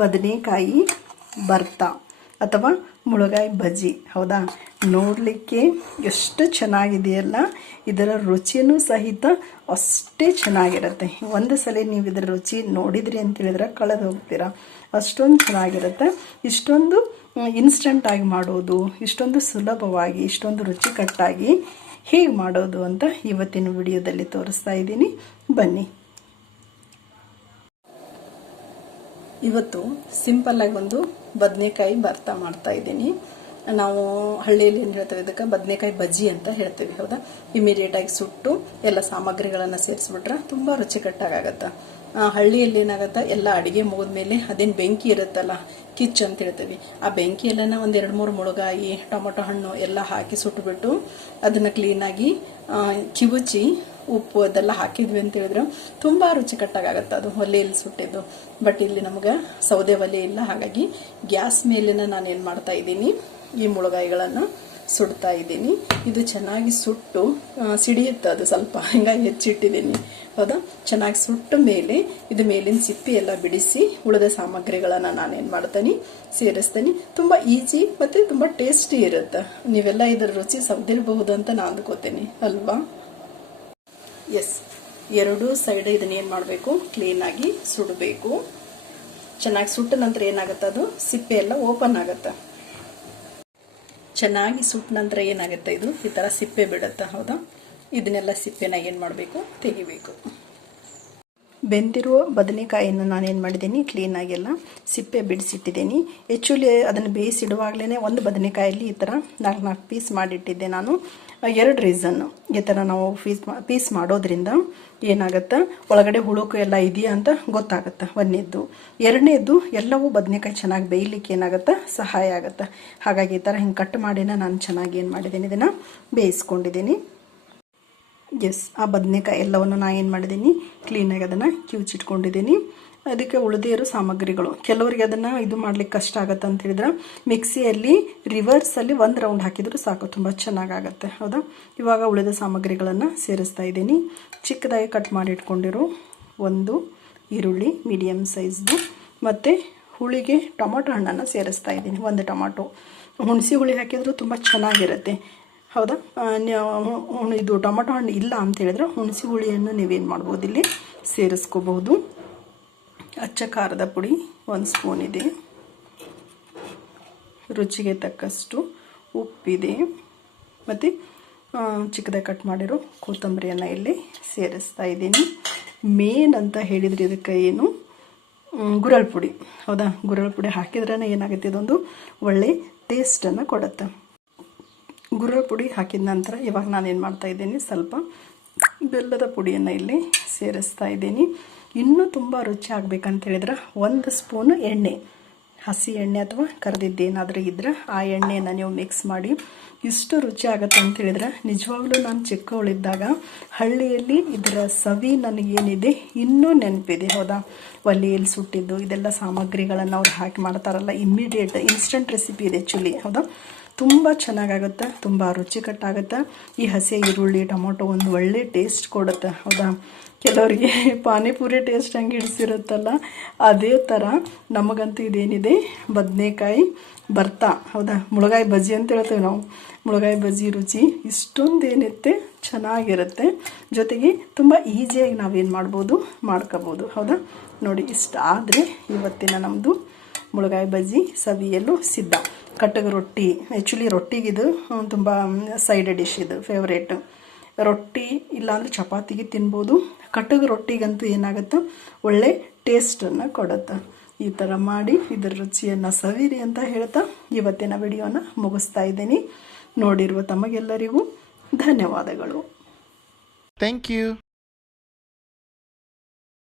ಬದನೆಕಾಯಿ ಭರ್ತಾ ಅಥವಾ ಮುಳಗಾಯಿ ಬಜ್ಜಿ. ಹೌದಾ, ನೋಡಲಿಕ್ಕೆ ಎಷ್ಟು ಚೆನ್ನಾಗಿದೆಯಲ್ಲ, ಇದರ ರುಚಿಯೂ ಸಹಿತ ಅಷ್ಟೇ ಚೆನ್ನಾಗಿರುತ್ತೆ. ಒಂದು ಸಲ ನೀವು ಇದರ ರುಚಿ ನೋಡಿದ್ರಿ ಅಂತ ಹೇಳಿದ್ರೆ ಕಳೆದು ಹೋಗ್ತೀರಾ, ಅಷ್ಟೊಂದು ಚೆನ್ನಾಗಿರುತ್ತೆ. ಇಷ್ಟೊಂದು ಇನ್ಸ್ಟಂಟಾಗಿ ಮಾಡೋದು, ಇಷ್ಟೊಂದು ಸುಲಭವಾಗಿ, ಇಷ್ಟೊಂದು ರುಚಿಕಟ್ಟಾಗಿ ಹೇಗೆ ಮಾಡೋದು ಅಂತ ಇವತ್ತಿನ ವಿಡಿಯೋದಲ್ಲಿ ತೋರಿಸ್ತಾ ಇದ್ದೀನಿ. ಬನ್ನಿ. ಇವತ್ತು ಸಿಂಪಲ್ಲಾಗಿ ಒಂದು ಬದನೆಕಾಯಿ ಭರ್ತಾ ಮಾಡ್ತಾ ಇದ್ದೀನಿ. ನಾವು ಹಳ್ಳಿಯಲ್ಲಿ ಏನು ಹೇಳ್ತೇವೆ, ಇದಕ್ಕೆ ಬದನೆಕಾಯಿ ಬಜ್ಜಿ ಅಂತ ಹೇಳ್ತೀವಿ. ಹೌದಾ, ಇಮಿಡಿಯೇಟಾಗಿ ಸುಟ್ಟು ಎಲ್ಲ ಸಾಮಗ್ರಿಗಳನ್ನು ಸೇರಿಸ್ಬಿಟ್ರೆ ತುಂಬ ರುಚಿಕಟ್ಟಾಗತ್ತೆ. ಹಳ್ಳಿಯಲ್ಲಿ ಏನಾಗತ್ತೆ, ಎಲ್ಲ ಅಡುಗೆ ಮುಗಿದ್ಮೇಲೆ ಅದೇನು ಬೆಂಕಿ ಇರುತ್ತಲ್ಲ, ಕಿಚ್ ಅಂತ ಹೇಳ್ತೀವಿ, ಆ ಬೆಂಕಿಯೆಲ್ಲ ಒಂದು 2-3 ಮುಳುಗಾಯಿ, ಟೊಮೊಟೊ ಹಣ್ಣು ಎಲ್ಲ ಹಾಕಿ ಸುಟ್ಟುಬಿಟ್ಟು ಅದನ್ನು ಕ್ಲೀನಾಗಿ ಕಿವುಚಿ ಉಪ್ಪು ಅದೆಲ್ಲ ಹಾಕಿದ್ವಿ ಅಂತ ಹೇಳಿದ್ರೆ ತುಂಬ ರುಚಿಕಟ್ಟಾಗತ್ತೆ ಅದು ಒಲೆಯಲ್ಲಿ ಸುಟ್ಟಿದ್ದು. ಬಟ್ ಇಲ್ಲಿ ನಮ್ಗೆ ಸೌದೆ ಒಲೆ ಇಲ್ಲ, ಹಾಗಾಗಿ ಗ್ಯಾಸ್ ಮೇಲಿನ ನಾನೇನು ಮಾಡ್ತಾ ಇದ್ದೀನಿ, ಈ ಮುಳುಗಾಯಿಗಳನ್ನು ಸುಡ್ತಾ ಇದ್ದೀನಿ. ಇದು ಚೆನ್ನಾಗಿ ಸುಟ್ಟು ಸಿಡಿಯುತ್ತೆ, ಅದು ಸ್ವಲ್ಪ ಹಿಂಗಾಗಿ ಹೆಚ್ಚಿಟ್ಟಿದ್ದೀನಿ. ಹೌದಾ, ಚೆನ್ನಾಗಿ ಸುಟ್ಟ ಮೇಲೆ ಇದು ಮೇಲಿನ ಸಿಪ್ಪಿ ಎಲ್ಲ ಬಿಡಿಸಿ ಉಳಿದ ಸಾಮಗ್ರಿಗಳನ್ನು ನಾನೇನು ಮಾಡ್ತೀನಿ, ಸೇರಿಸ್ತೀನಿ. ತುಂಬ ಈಸಿ ಮತ್ತು ತುಂಬ ಟೇಸ್ಟಿ ಇರುತ್ತೆ. ನೀವೆಲ್ಲ ಇದರ ರುಚಿ ಸವಿದಿರಬಹುದು ಅಂತ ನಾನು ಅಂದ್ಕೋತೀನಿ ಅಲ್ವಾ. ಎಸ್, ಎರಡೂ ಸೈಡ್ ಇದನ್ನೇನು ಮಾಡಬೇಕು, ಕ್ಲೀನಾಗಿ ಸುಡಬೇಕು. ಚೆನ್ನಾಗಿ ಸುಟ್ಟ ನಂತರ ಏನಾಗುತ್ತೆ, ಅದು ಸಿಪ್ಪೆ ಎಲ್ಲ ಓಪನ್ ಆಗುತ್ತೆ. ಚೆನ್ನಾಗಿ ಸುಟ್ಟ ನಂತರ ಏನಾಗುತ್ತೆ, ಇದು ಈ ಥರ ಸಿಪ್ಪೆ ಬಿಡುತ್ತೆ. ಹೌದಾ, ಇದನ್ನೆಲ್ಲ ಸಿಪ್ಪೆನ ಏನು ಮಾಡಬೇಕು, ತೆಗಿಬೇಕು. ಬೆಂದಿರುವ ಬದನೆಕಾಯಿಯನ್ನು ನಾನೇನು ಮಾಡಿದ್ದೀನಿ, ಕ್ಲೀನಾಗೆಲ್ಲ ಸಿಪ್ಪೆ ಬಿಡಿಸಿಟ್ಟಿದ್ದೀನಿ. ಆ್ಯಕ್ಚುಲಿ ಅದನ್ನು ಬೇಯಿಸಿಡುವಾಗಲೇ ಒಂದು ಬದನೆಕಾಯಲ್ಲಿ ಈ ಥರ 4 ಪೀಸ್ ಮಾಡಿಟ್ಟಿದ್ದೆ ನಾನು. 2 ರೀಸನ್ನು, ಈ ಥರ ನಾವು ಪೀಸ್ ಮಾಡೋದ್ರಿಂದ ಏನಾಗುತ್ತೆ, ಒಳಗಡೆ ಹುಳುಕು ಎಲ್ಲ ಇದೆಯಾ ಅಂತ ಗೊತ್ತಾಗುತ್ತೆ. ಒಂದನೇದ್ದು. ಎರಡನೇದ್ದು, ಎಲ್ಲವೂ ಬದನೆಕಾಯಿ ಚೆನ್ನಾಗಿ ಬೇಯಲಿಕ್ಕೆ ಏನಾಗುತ್ತೆ, ಸಹಾಯ ಆಗುತ್ತೆ. ಹಾಗಾಗಿ ಈ ಥರ ಹಿಂಗೆ ಕಟ್ ಮಾಡಿನ ನಾನು ಚೆನ್ನಾಗಿ ಏನು ಮಾಡಿದ್ದೀನಿ, ಇದನ್ನು ಬೇಯಿಸ್ಕೊಂಡಿದ್ದೀನಿ. ಎಸ್, ಆ ಬದನೆಕಾಯಿ ಎಲ್ಲವನ್ನು ನಾನು ಏನು ಮಾಡಿದ್ದೀನಿ, ಕ್ಲೀನಾಗಿ ಅದನ್ನು ಕಿವುಚಿಟ್ಕೊಂಡಿದ್ದೀನಿ. ಅದಕ್ಕೆ ಉಳಿದೇ ಇರೋ ಸಾಮಗ್ರಿಗಳು, ಕೆಲವರಿಗೆ ಅದನ್ನು ಇದು ಮಾಡ್ಲಿಕ್ಕೆ ಕಷ್ಟ ಆಗುತ್ತೆ ಅಂತ ಹೇಳಿದ್ರೆ ಮಿಕ್ಸಿಯಲ್ಲಿ ರಿವರ್ಸಲ್ಲಿ 1 ರೌಂಡ್ ಹಾಕಿದರೂ ಸಾಕು, ತುಂಬ ಚೆನ್ನಾಗಾಗತ್ತೆ. ಹೌದಾ, ಇವಾಗ ಉಳಿದ ಸಾಮಗ್ರಿಗಳನ್ನು ಸೇರಿಸ್ತಾ ಇದ್ದೀನಿ. ಚಿಕ್ಕದಾಗಿ ಕಟ್ ಮಾಡಿ ಇಟ್ಕೊಂಡಿರೋ 1 ಈರುಳ್ಳಿ ಮೀಡಿಯಮ್ ಸೈಜ್ದು, ಮತ್ತು ಹುಳಿಗೆ ಟೊಮೊಟೊ ಹಣ್ಣನ್ನು ಸೇರಿಸ್ತಾ ಇದ್ದೀನಿ. 1 ಟೊಮೊಟೊ, ಹುಣಸಿ ಹುಳಿ ಹಾಕಿದರೂ ತುಂಬ ಚೆನ್ನಾಗಿರುತ್ತೆ. ಹೌದಾ, ಇದು ಟೊಮೊಟೊ ಹಣ್ಣು ಇಲ್ಲ ಅಂತ ಹೇಳಿದ್ರೆ ಹುಣಸಿ ಹುಳಿಯನ್ನು ನೀವೇನು ಮಾಡ್ಬೋದು, ಇಲ್ಲಿ ಸೇರಿಸ್ಕೋಬಹುದು. ಅಚ್ಚ ಖಾರದ ಪುಡಿ 1 ಸ್ಪೂನ್ ಇದೆ, ರುಚಿಗೆ ತಕ್ಕಷ್ಟು ಉಪ್ಪಿದೆ, ಮತ್ತು ಚಿಕ್ಕದಾಗಿ ಕಟ್ ಮಾಡಿರೋ ಕೊತ್ತಂಬರಿಯನ್ನು ಇಲ್ಲಿ ಸೇರಿಸ್ತಾ ಇದ್ದೀನಿ. ಮೇನ್ ಅಂತ ಹೇಳಿದರೆ ಇದಕ್ಕೆ ಏನು, ಗುರಳ್ ಪುಡಿ. ಹೌದಾ, ಗುರಳ್ ಪುಡಿ ಹಾಕಿದ್ರೇ ಏನಾಗುತ್ತೆ, ಇದೊಂದು ಒಳ್ಳೆ ಟೇಸ್ಟನ್ನು ಕೊಡುತ್ತೆ. ಗುರಳ್ ಪುಡಿ ಹಾಕಿದ ನಂತರ ಇವಾಗ ನಾನೇನು ಮಾಡ್ತಾ ಇದ್ದೀನಿ, ಸ್ವಲ್ಪ ಬೆಲ್ಲದ ಪುಡಿಯನ್ನು ಇಲ್ಲಿ ಸೇರಿಸ್ತಾ ಇದ್ದೀನಿ. ಇನ್ನೂ ತುಂಬ ರುಚಿ ಆಗಬೇಕಂತ ಹೇಳಿದ್ರೆ 1 ಸ್ಪೂನು ಎಣ್ಣೆ, ಹಸಿ ಎಣ್ಣೆ ಅಥವಾ ಕರೆದಿದ್ದೇನಾದರೂ ಇದ್ದರೆ ಆ ಎಣ್ಣೆಯನ್ನು ನೀವು ಮಿಕ್ಸ್ ಮಾಡಿ ಇಷ್ಟು ರುಚಿ ಆಗುತ್ತೆ ಅಂತ ಹೇಳಿದ್ರೆ, ನಿಜವಾಗ್ಲೂ ನಾನು ಚಿಕ್ಕವಳಿದ್ದಾಗ ಹಳ್ಳಿಯಲ್ಲಿ ಇದರ ಸವಿ ನನಗೇನಿದೆ ಇನ್ನೂ ನೆನಪಿದೆ. ಹೌದಾ, ಒಲೆಯಲ್ಲಿ ಸುಟ್ಟಿದ್ದು ಇದೆಲ್ಲ ಸಾಮಗ್ರಿಗಳನ್ನು ಅವ್ರು ಹಾಕಿ ಮಾಡ್ತಾರಲ್ಲ, ಇಮ್ಮಿಡಿಯೇಟ್ ಇನ್ಸ್ಟಂಟ್ ರೆಸಿಪಿ ಇದೆ ಆ್ಯಕ್ಚುಲಿ. ಹೌದಾ, ತುಂಬ ಚೆನ್ನಾಗಾಗುತ್ತೆ, ತುಂಬ ರುಚಿಕಟ್ಟಾಗುತ್ತೆ. ಈ ಹಸಿ ಈರುಳ್ಳಿ ಟೊಮೊಟೊ ಒಂದು ಒಳ್ಳೆ ಟೇಸ್ಟ್ ಕೊಡುತ್ತೆ. ಹೌದಾ, ಕೆಲವರಿಗೆ ಪಾನಿಪುರಿ ಟೇಸ್ಟ್ ಹಂಗೆ ಹಿಡಿಸಿರುತ್ತಲ್ಲ, ಅದೇ ಥರ ನಮಗಂತೂ ಇದೇನಿದೆ ಬದನೆಕಾಯಿ ಭರ್ತಾ. ಹೌದಾ, ಮುಳಗಾಯಿ ಬಜ್ಜಿ ಅಂತ ಹೇಳ್ತೇವೆ ನಾವು. ಮುಳಗಾಯಿ ಬಜ್ಜಿ ರುಚಿ ಇಷ್ಟೊಂದು ಏನಿರುತ್ತೆ, ಚೆನ್ನಾಗಿರುತ್ತೆ. ಜೊತೆಗೆ ತುಂಬ ಈಸಿಯಾಗಿ ನಾವೇನು ಮಾಡ್ಬೋದು, ಮಾಡ್ಕೋಬೋದು. ಹೌದಾ, ನೋಡಿ, ಇಷ್ಟ ಆದರೆ ಇವತ್ತಿನ ನಮ್ಮದು ಮುಳಗಾಯಿ ಬಜ್ಜಿ ಸವಿಯಲು ಸಿದ್ಧ. ಕಟ್ಟಗೆ ರೊಟ್ಟಿ, ಆ್ಯಕ್ಚುಲಿ ರೊಟ್ಟಿಗಿದು ತುಂಬ ಸೈಡ್ ಡಿಶ್, ಇದು ಫೇವ್ರೇಟ್. ರೊಟ್ಟಿ ಇಲ್ಲಾಂದರೆ ಚಪಾತಿಗೆ ತಿನ್ಬೋದು. ಕಟ್ಟಗೆ ರೊಟ್ಟಿಗಂತೂ ಏನಾಗುತ್ತೆ, ಒಳ್ಳೆ ಟೇಸ್ಟನ್ನು ಕೊಡುತ್ತೆ. ಈ ಥರ ಮಾಡಿ ಇದರ ರುಚಿಯನ್ನು ಸವಿರಿ ಅಂತ ಹೇಳ್ತಾ ಇವತ್ತಿನ ವಿಡಿಯೋನ ಮುಗಿಸ್ತಾ ಇದ್ದೀನಿ. ನೋಡಿರುವ ತಮಗೆಲ್ಲರಿಗೂ ಧನ್ಯವಾದಗಳು. Thank you.